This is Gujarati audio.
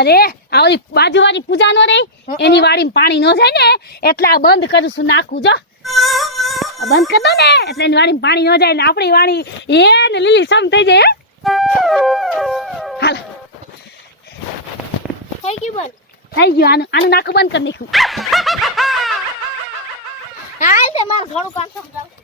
અરે આ ઓલી બાજુવાળી પૂજા નો રહી એની વાડીમાં પાણી ન જાય ને એટલે આ બંધ કરું છું નાખું જો આ બંધ કર દો ને એટલે એની વાડીમાં પાણી ન જાય એટલે આપણી વાડી એ ને લીલી સમ થઈ જાય હાલ થઈ ગયું બંધ થઈ ગયું આનું નાખું બંધ કરી નાખ્યું હાલ તે મારું ઘણું કામ સમજાવ